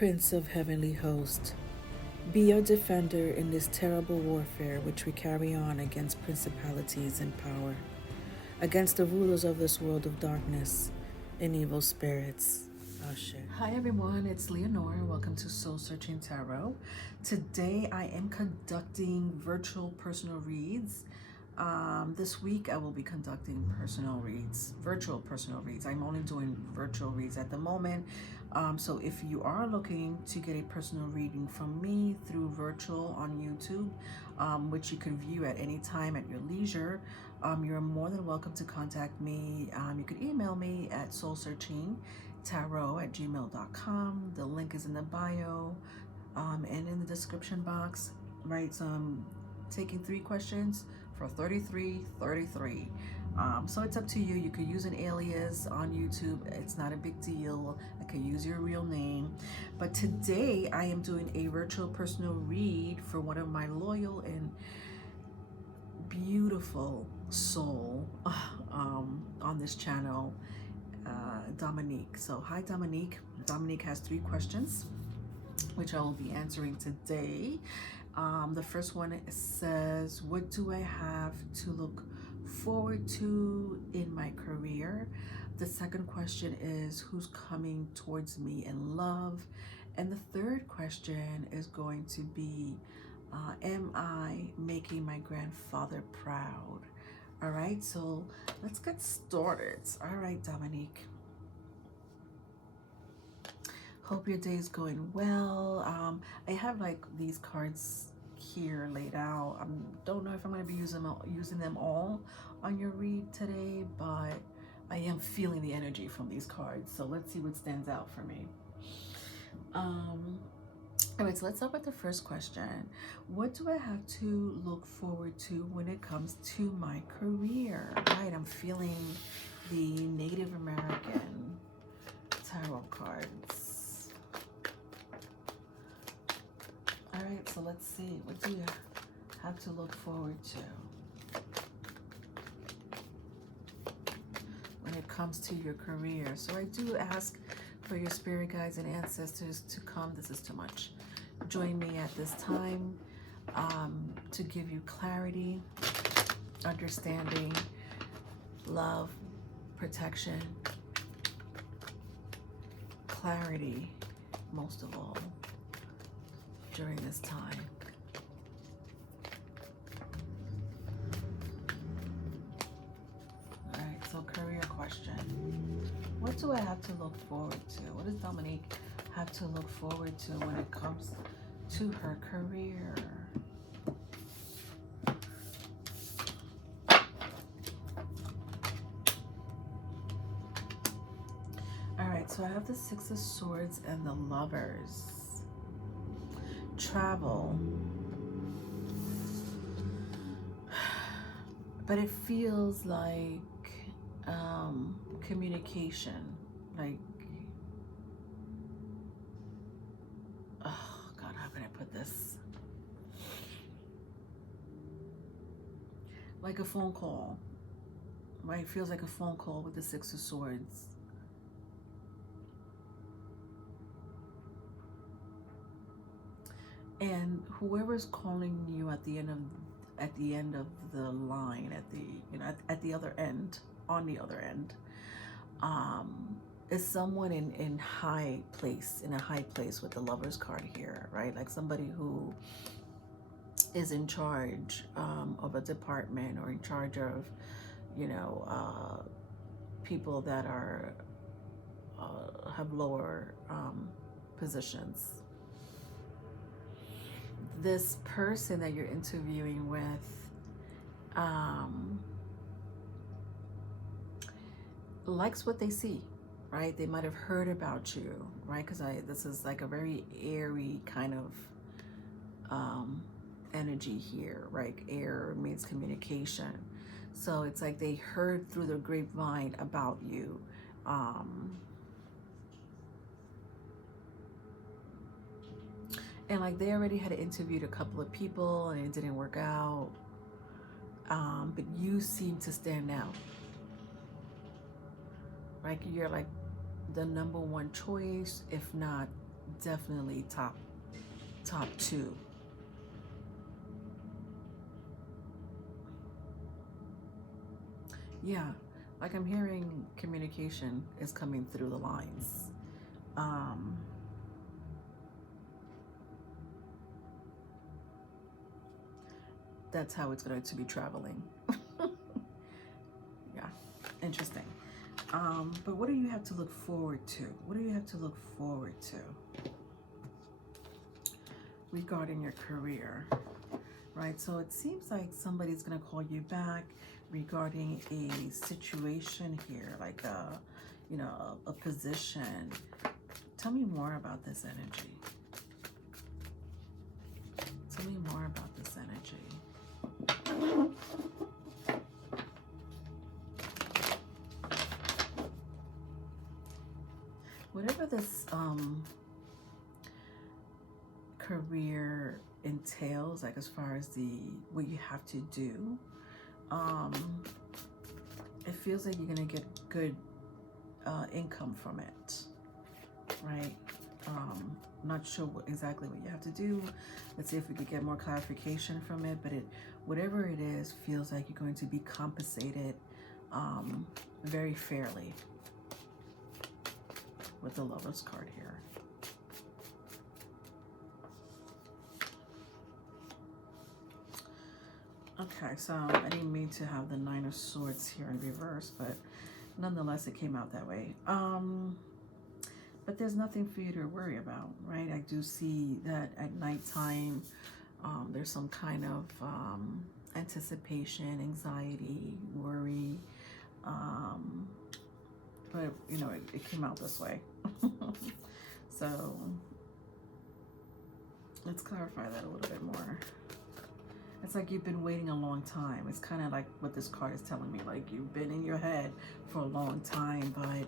Prince of heavenly host, be our defender in this terrible warfare which we carry on against principalities and power, against the rulers of this world of darkness and evil spirits. Ashe. Hi everyone, it's Leonore. Welcome to Soul Searching Tarot. Today I am conducting virtual personal reads. This week I will be conducting virtual personal reads. I'm only doing virtual reads at the moment. So if you are looking to get a personal reading from me through virtual on YouTube, which you can view at any time at your leisure, you're more than welcome to contact me. You could email me at soulsearchingtarot@gmail.com. The link is in the bio and in the description box. Right, so I'm taking 3 questions for $33.33. So it's up to you. You could use an alias on YouTube. It's not a big deal. I could use your real name. But today I am doing a virtual personal read for one of my loyal and beautiful soul on this channel, Dominique. So hi Dominique. Dominique has 3 questions which I will be answering today. The first one says, what do I have to look forward to in my career? The second question is, who's coming towards me in love? And the third question is going to be, am I making my grandfather proud? All right, so let's get started. All right, Dominique. Hope your day is going well. I have like these cards here laid out. I don't know if I'm going to be using them all on your read today, but I am feeling the energy from these cards. So let's see what stands out for me. All right, so let's start with the first question. What do I have to look forward to when it comes to my career? Right, I'm feeling the Native American tarot cards. All right, so let's see. What do you have to look forward to when it comes to your career? So I do ask for your spirit guides and ancestors to come. This is too much. Join me at this time to give you clarity, understanding, love, protection, clarity, most of all, during this time. All right, so career question. What do I have to look forward to? What does Dominique have to look forward to when it comes to her career? All right, so I have the 6 of Swords and the Lovers. Travel, but it feels like communication, like, oh God, how can I put this? Like a phone call, right? It feels like a phone call with the 6 of Swords. And whoever's calling you at the end of the line, at the other end, on the other end, is someone in a high place with the Lover's card here, right? Like somebody who is in charge of a department, or in charge of, people that are have lower positions. This person that you're interviewing with likes what they see, right? They might have heard about you, right? Because this is like a very airy kind of energy here, right? Air means communication. So it's like they heard through the grapevine about you. And like they already had interviewed a couple of people and it didn't work out. But you seem to stand out. Right? You're like the #1 choice, if not definitely top two. Yeah, like I'm hearing communication is coming through the lines. That's how it's going to be traveling. Yeah, interesting. But what do you have to look forward to? What do you have to look forward to regarding your career? Right, so it seems like somebody's going to call you back regarding a situation here, like a position. Tell me more about this energy. Tell me more about this energy. Whatever this career entails, like as far as what you have to do, it feels like you're gonna get good income from it, right? Not sure exactly what you have to do. Let's see if we could get more clarification from it, but whatever it is, feels like you're going to be compensated very fairly with the Lover's card here. Okay, so I didn't mean to have the Nine of Swords here in reverse, but nonetheless, it came out that way. But there's nothing for you to worry about, right? I do see that at nighttime, there's some kind of anticipation, anxiety, worry. But, you know, it came out this way. So let's clarify that a little bit more. It's like you've been waiting a long time. It's kind of like what this card is telling me. Like you've been in your head for a long time, but,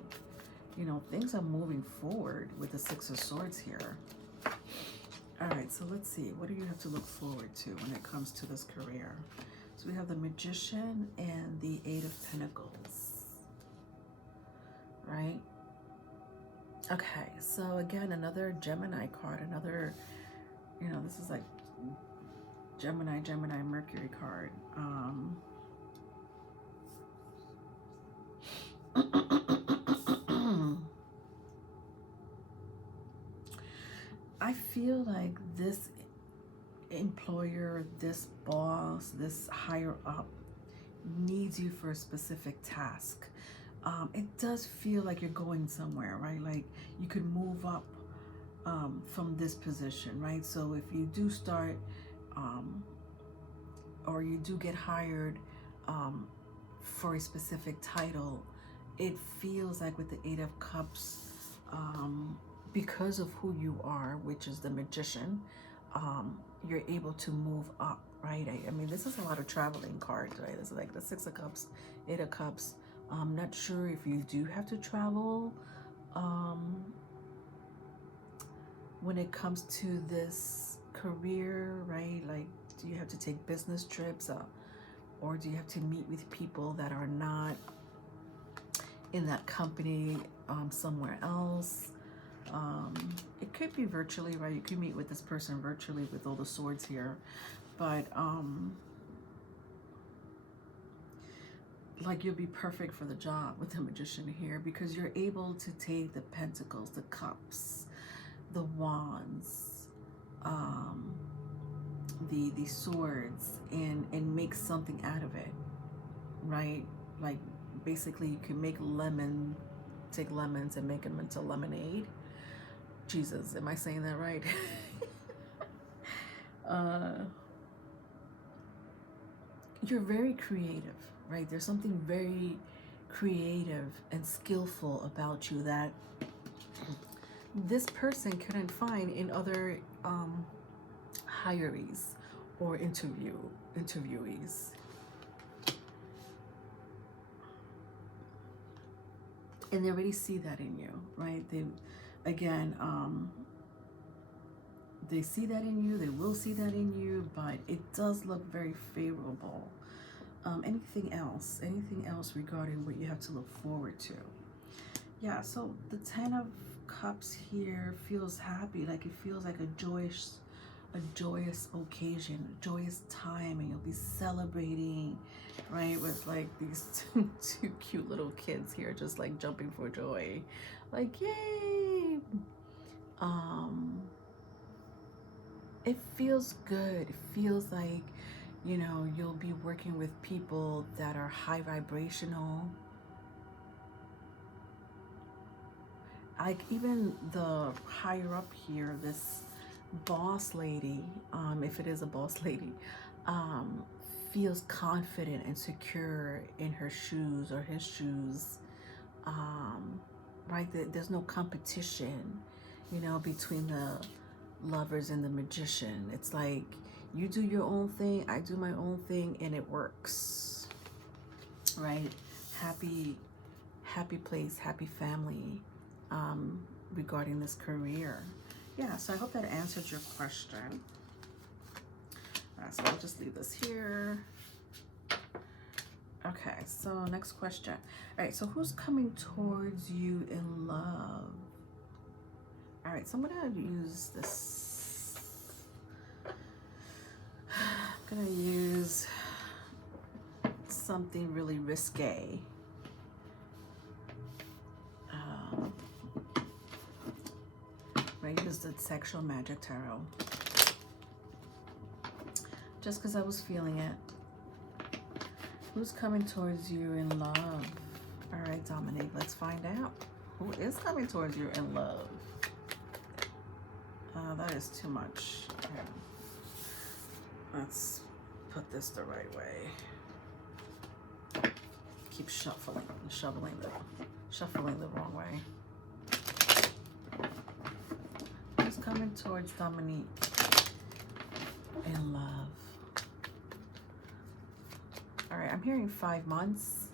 you know, things are moving forward with the Six of Swords here. All right, so let's see. What do you have to look forward to when it comes to this career? So we have the Magician and the Eight of Pentacles, right? Okay, so again, another Gemini card, another, you know, this is like Gemini, Mercury card. I feel like this employer, this boss, this higher up needs you for a specific task. It does feel like you're going somewhere, right? Like you could move up from this position, right? So if you do start or you do get hired for a specific title, it feels like with the Eight of Cups, because of who you are, which is the Magician, you're able to move up, right? I mean, this is a lot of traveling cards, right? This is like the Six of Cups, Eight of Cups. I'm not sure if you do have to travel when it comes to this career, right? Like, do you have to take business trips or do you have to meet with people that are not in that company somewhere else? It could be virtually, right? You could meet with this person virtually with all the swords here, but like you'll be perfect for the job with the Magician here because you're able to take the Pentacles, the Cups, the Wands, the swords, and make something out of it, right? Like basically you can take lemons and make them into lemonade. Jesus, am I saying that right? You're very creative, right? There's something very creative and skillful about you that this person couldn't find in other hirees or interviewees. And they already see that in you, right? They see that in you, they will see that in you, but it does look very favorable. Anything else regarding what you have to look forward to? Yeah, so the Ten of Cups here feels happy, like it feels like a joyous occasion, a joyous time, and you'll be celebrating, right, with like these two cute little kids here just like jumping for joy, like yay. It feels good. It feels like, you know, you'll be working with people that are high vibrational. Like even the higher up here, this boss lady, if it is a boss lady, feels confident and secure in her shoes or his shoes, right? There's no competition, you know, between the lovers and the magician. It's like you do your own thing, I do my own thing, and it works, right? Happy place, happy family, regarding this career. Yeah, so I hope that answered your question. So I'll just leave this here. Okay, so next question. All right, so who's coming towards you in love? All right, so I'm gonna use this. I'm gonna use something really risque. I used the Sexual Magic Tarot just because I was feeling it. Who's coming towards you in love? All right, Dominique, let's find out. Who is coming towards you in love? That is too much. Okay. Let's put this the right way. Keep shuffling the wrong way. Who's coming towards Dominique in love? All right, I'm hearing 5 months.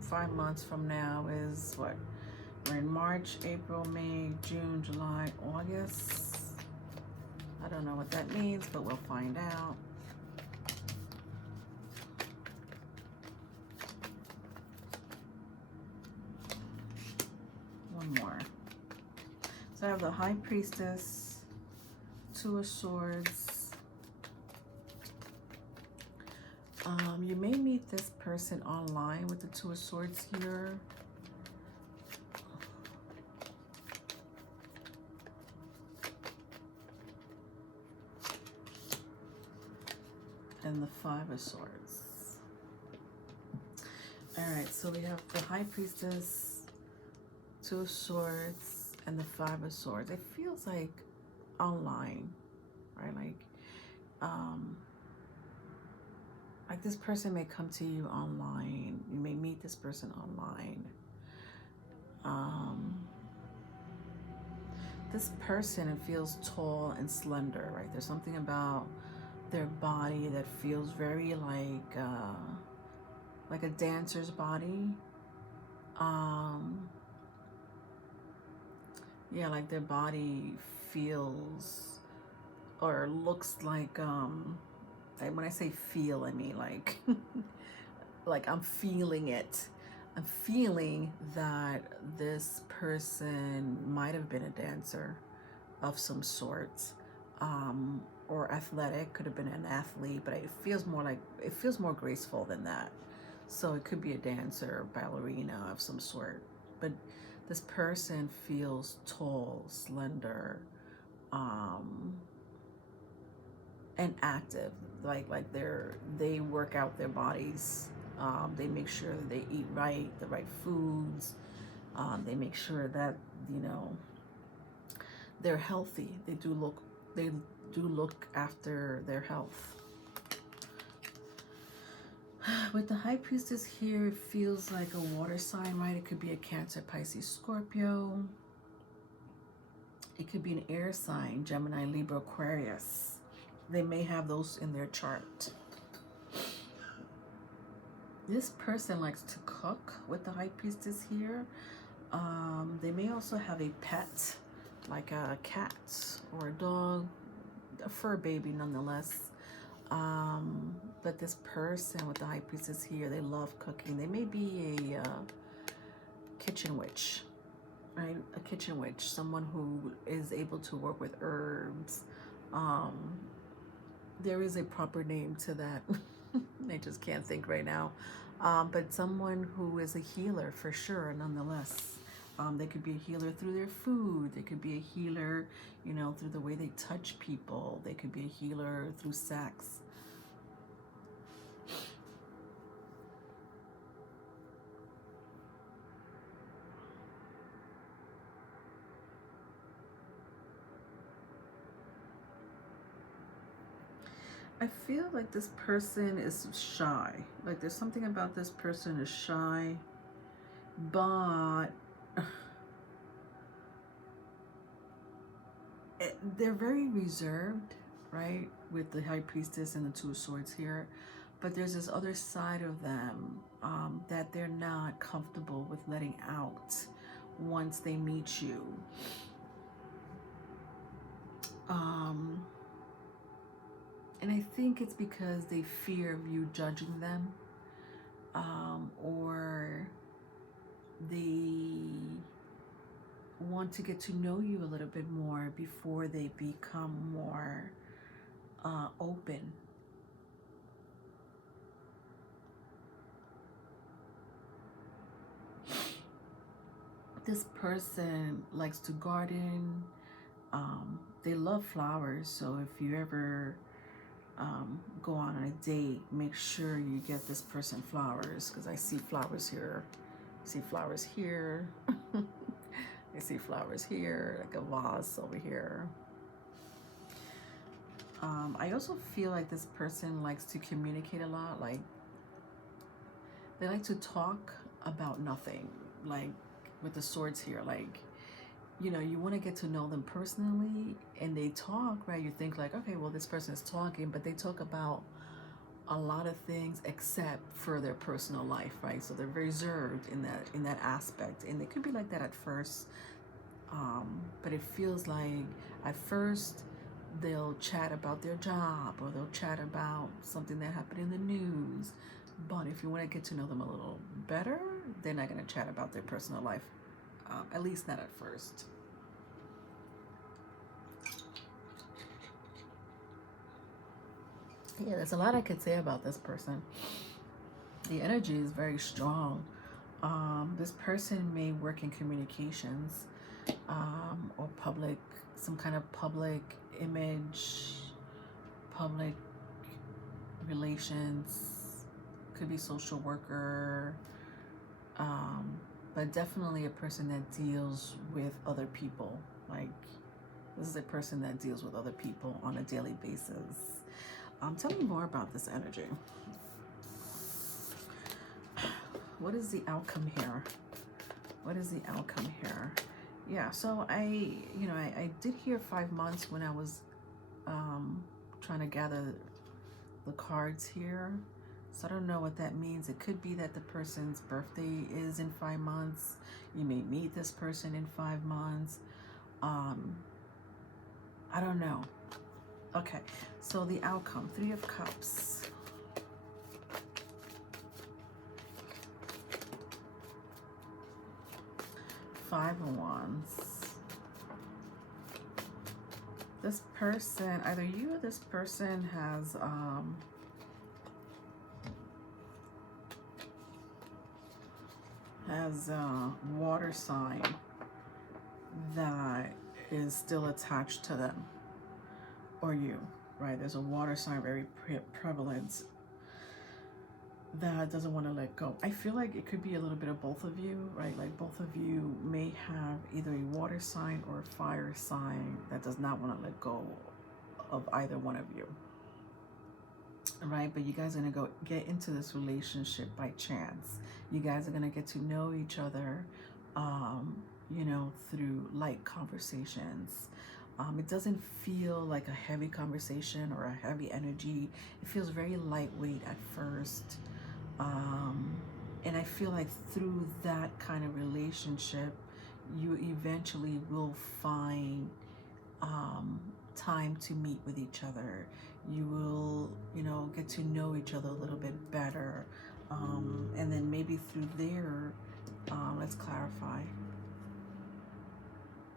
5 months from now is what? We're in March, April, May, June, July, August. I don't know what that means, but we'll find out. One more. So I have the High Priestess, Two of Swords. You may meet this person online with the Two of Swords here. And the Five of Swords. All right, so we have the High Priestess, Two of Swords, and the Five of Swords. It feels like online, right? Like this person may come to you online. You may meet this person online. This person feels tall and slender, right? There's something about their body that feels very like a dancer's body. Yeah, like their body feels or looks like when I say feel, I mean like like I'm feeling it. I'm feeling that this person might have been a dancer of some sort, or athletic, could have been an athlete, but it feels more graceful than that. So it could be a dancer, ballerina of some sort. But this person feels tall, slender, and active. Like they work out their bodies. They make sure that they eat right, the right foods. They make sure that, you know, they're healthy. They do look after their health. With the High Priestess here, it feels like a water sign, right? It could be a Cancer, Pisces, Scorpio. It could be an air sign, Gemini, Libra, Aquarius. They may have those in their chart. This person likes to cook with the High Priestess here. They may also have a pet, like a cat or a dog, a fur baby nonetheless. But this person with the High Priestess here, they love cooking. They may be a kitchen witch, right? A kitchen witch, someone who is able to work with herbs. There is a proper name to that. I just can't think right now. But someone who is a healer for sure, nonetheless. They could be a healer through their food. They could be a healer, you know, through the way they touch people. They could be a healer through sex. I feel like this person is shy. Like there's something about this person is shy, but they're very reserved, right? With the High Priestess and the Two of Swords here. But there's this other side of them that they're not comfortable with letting out once they meet you. And I think it's because they fear of you judging them, or they want to get to know you a little bit more before they become more open. This person likes to garden. They love flowers, so if you ever go on a date, make sure you get this person flowers, because I see flowers here, I see flowers here, I see flowers here, like a vase over here. I also feel like this person likes to communicate a lot. Like they like to talk about nothing, like with the swords here. Like, you know, you want to get to know them personally, and they talk, right? You think like, okay, well, this person is talking, but they talk about a lot of things except for their personal life, right? So they're reserved in that aspect, and it could be like that at first, but it feels like at first they'll chat about their job, or they'll chat about something that happened in the news. But if you want to get to know them a little better, they're not going to chat about their personal life, at least not at first. Yeah, there's a lot I could say about this person. The energy is very strong. This person may work in communications, or public, some kind of public image, public relations, could be social worker, but definitely a person that deals with other people. Like this is a person that deals with other people on a daily basis. Tell me more about this energy. What is the outcome here? What is the outcome here? Yeah, so I did hear 5 months when I was trying to gather the cards here. So I don't know what that means. It could be that the person's birthday is in 5 months. You may meet this person in 5 months. I don't know. Okay, so the outcome, 3 of Cups. Five of Wands. This person, either you or this person has a water sign that is still attached to them, or you, right? There's a water sign very prevalent that doesn't want to let go. I feel like it could be a little bit of both of you, right? Like both of you may have either a water sign or a fire sign that does not want to let go of either one of you, right? But you guys are going to get into this relationship by chance. You guys are going to get to know each other, you know, through light conversations. It doesn't feel like a heavy conversation or a heavy energy. It feels very lightweight at first. And I feel like through that kind of relationship, you eventually will find time to meet with each other. You will, you know, get to know each other a little bit better. And then maybe through there, let's clarify.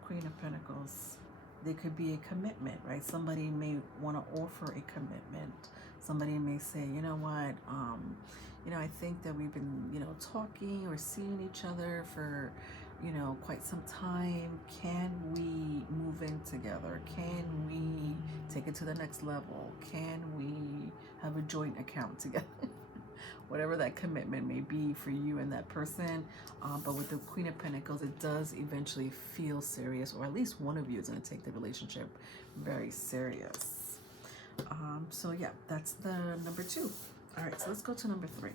Queen of Pentacles. There could be a commitment, right? Somebody may want to offer a commitment. Somebody may say, you know what, you know, I think that we've been, you know, talking or seeing each other for, you know, quite some time. Can we move in together? Can we take it to the next level? Can we have a joint account together? Whatever that commitment may be for you and that person. But with the Queen of Pentacles, it does eventually feel serious, or at least one of you is going to take the relationship very serious. So yeah, that's the number 2. All right, so let's go to number 3.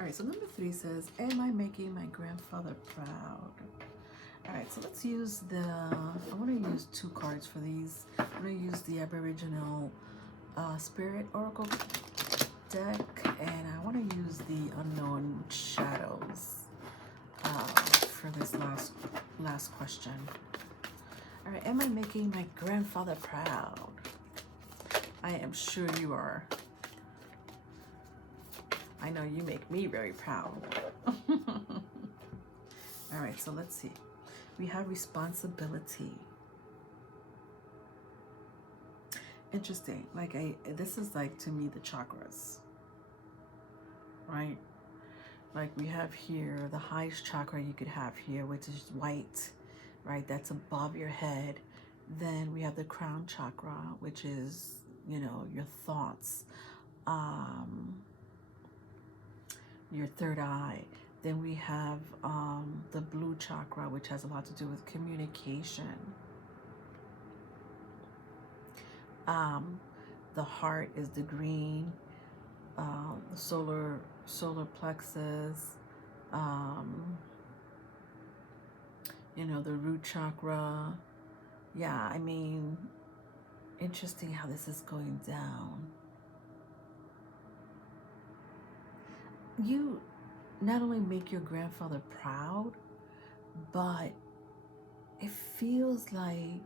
All right, so number 3 says, am I making my grandfather proud? All right, so let's use I want to use 2 cards for these. I'm going to use the Aboriginal Spirit Oracle deck, and I want to use the Unknown Shadows for this last question. All right, am I making my grandfather proud? I am sure you are. I know you make me very proud. All right, so let's see. We have responsibility. Interesting. Like this is like, to me, the chakras, right? Like we have here the highest chakra you could have here, which is white, right? That's above your head. Then we have the crown chakra, which is, you know, your thoughts, your third eye. Then we have the blue chakra, which has a lot to do with communication. The heart is the green, the solar plexus, you know, the root chakra. Yeah, I mean, interesting how this is going down. You not only make your grandfather proud, but it feels like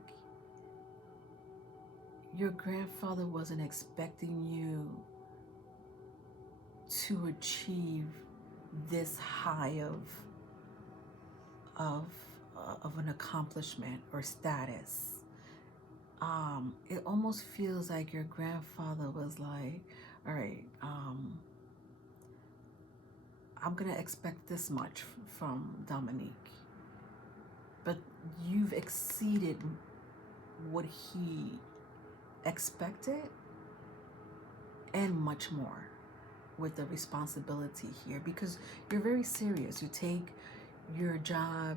your grandfather wasn't expecting you to achieve this high of an accomplishment or status. It almost feels like your grandfather was like, all right, I'm gonna expect this much from Dominique, but you've exceeded what he expected and much more with the responsibility here, because you're very serious. You take your job,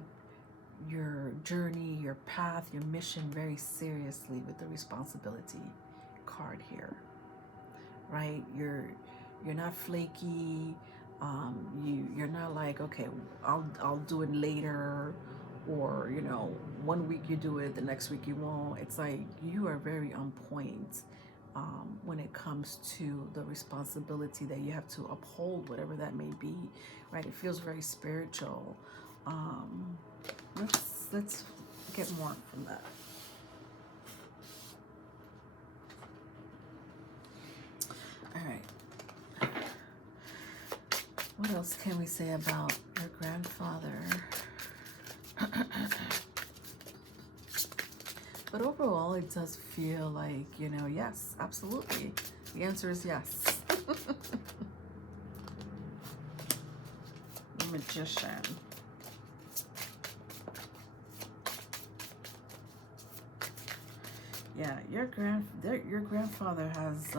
your journey, your path, your mission very seriously with the responsibility card here, right? You're not flaky. You're not like, okay, I'll do it later, or, you know, one week you do it, the next week you won't. It's like you are very on point when it comes to the responsibility that you have to uphold, whatever that may be, right? It feels very spiritual. Let's get more from that. All right. What else can we say about your grandfather? But overall, it does feel like, you know, yes, absolutely. The answer is yes. The Magician. Yeah, your grandfather has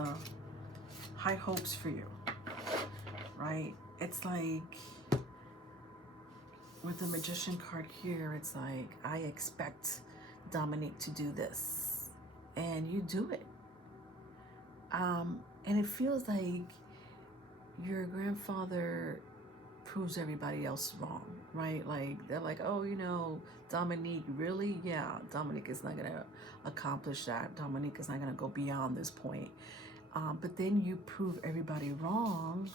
high hopes for you, right? It's like with the Magician card here, it's like, I expect Dominique to do this, and you do it. And it feels like your grandfather proves everybody else wrong, right? Like, they're like, oh, you know, Dominique, really? Yeah, Dominique is not gonna accomplish that. Dominique is not gonna go beyond this point. But then you prove everybody wrong,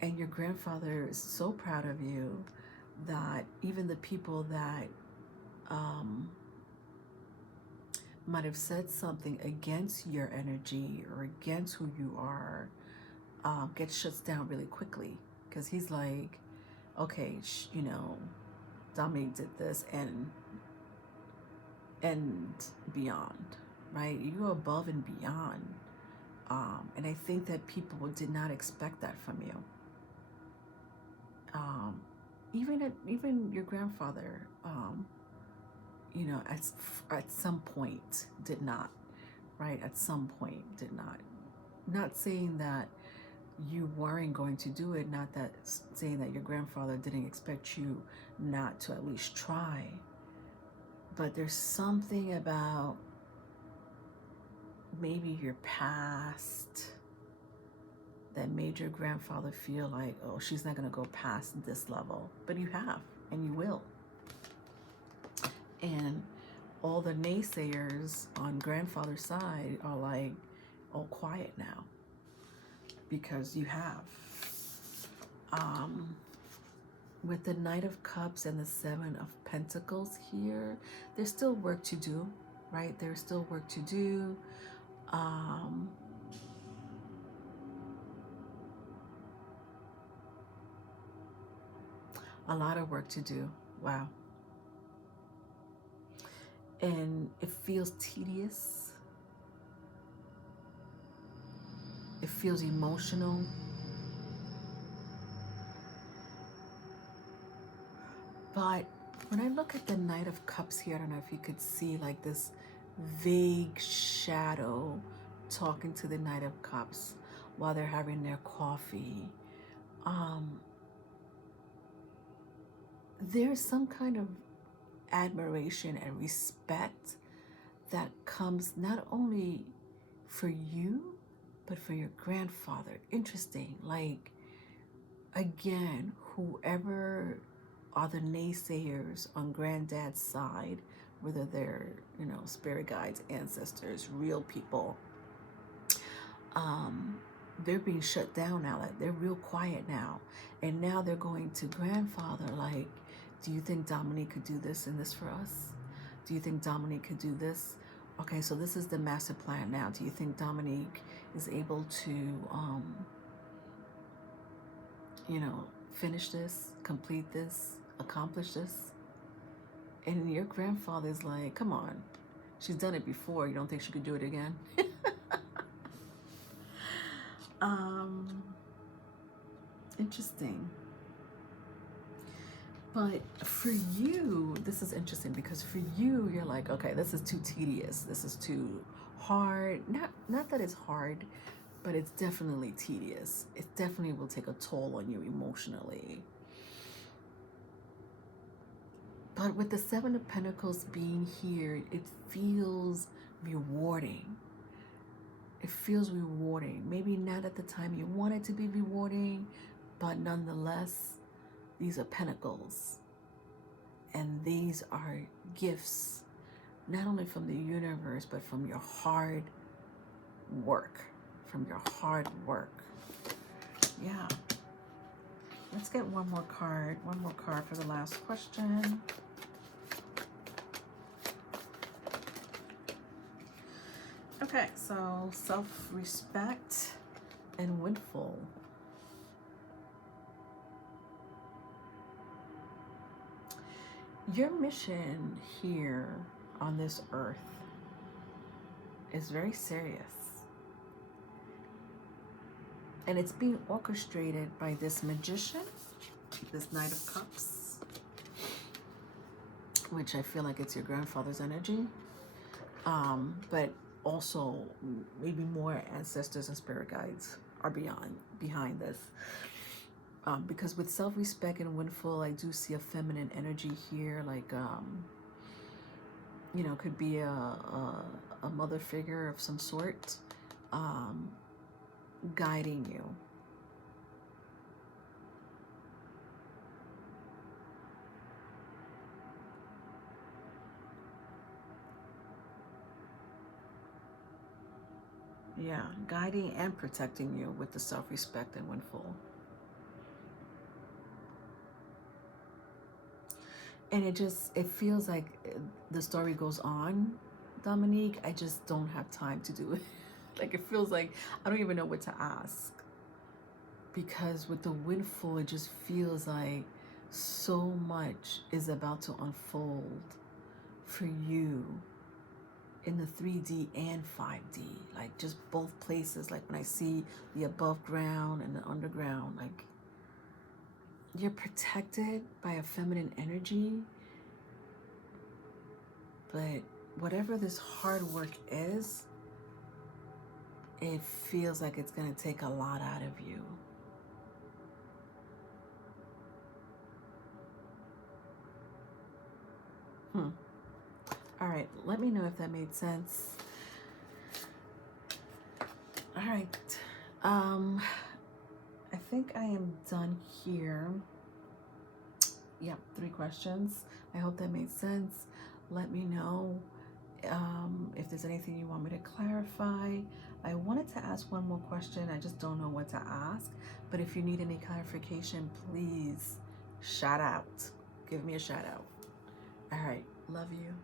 and your grandfather is so proud of you that even the people that um, might have said something against your energy or against who you are, gets shuts down really quickly, because he's like, okay, you know, Dominique did this and beyond, right? You go above and beyond, and I think that people did not expect that from you. Even your grandfather, you know, at some point did not, right? At some point did not. Not saying that you weren't going to do it, not that saying that your grandfather didn't expect you not to at least try, but there's something about maybe your past that made your grandfather feel like, oh, she's not going to go past this level. But you have, and you will. And all the naysayers on grandfather's side are like, oh, quiet now, because you have. With the Knight of Cups and the Seven of Pentacles here, there's still work to do, right? There's still work to do. A lot of work to do. Wow. And it feels tedious. It feels emotional. But when I look at the Knight of Cups here, I don't know if you could see like this vague shadow talking to the Knight of Cups while they're having their coffee. There's some kind of admiration and respect that comes not only for you, but for your grandfather. Interesting. Like, again, whoever are the naysayers on granddad's side, whether they're, you know, spirit guides, ancestors, real people, they're being shut down now. Like, they're real quiet now. And now they're going to grandfather like, do you think Dominique could do this and this for us? Do you think Dominique could do this? Okay, so this is the master plan now. Do you think Dominique is able to, you know, finish this, complete this, accomplish this? And your grandfather's like, come on, she's done it before. You don't think she could do it again? Interesting. But for you, this is interesting, because for you, you're like, okay, this is too tedious. This is too hard. Not that it's hard, but it's definitely tedious. It definitely will take a toll on you emotionally. But with the Seven of Pentacles being here, it feels rewarding. It feels rewarding. Maybe not at the time you want it to be rewarding, but nonetheless, these are pentacles. And these are gifts, not only from the universe, but from your hard work. From your hard work. Yeah. Let's get one more card. One more card for the last question. Okay, so self-respect and windfall. Your mission here on this earth is very serious. And it's being orchestrated by this magician, this Knight of Cups, which I feel like it's your grandfather's energy. But also maybe more ancestors and spirit guides are behind this. Because with self-respect and windfall, I do see a feminine energy here, like, you know, could be a mother figure of some sort, guiding you. Yeah, guiding and protecting you with the self-respect and windfall. And it feels like the story goes on, Dominique. I just don't have time to do it. Like, it feels like I don't even know what to ask. Because with the windfall, it just feels like so much is about to unfold for you in the 3D and 5D, like just both places. Like when I see the above ground and the underground, like you're protected by a feminine energy, but whatever this hard work is, it feels like it's gonna take a lot out of you. All right, let me know if that made sense. All right, I think I am done here. Yep, 3 questions. I hope that made sense. Let me know if there's anything you want me to clarify. I wanted to ask one more question. I just don't know what to ask. But if you need any clarification, please shout out. Give me a shout out. All right, love you.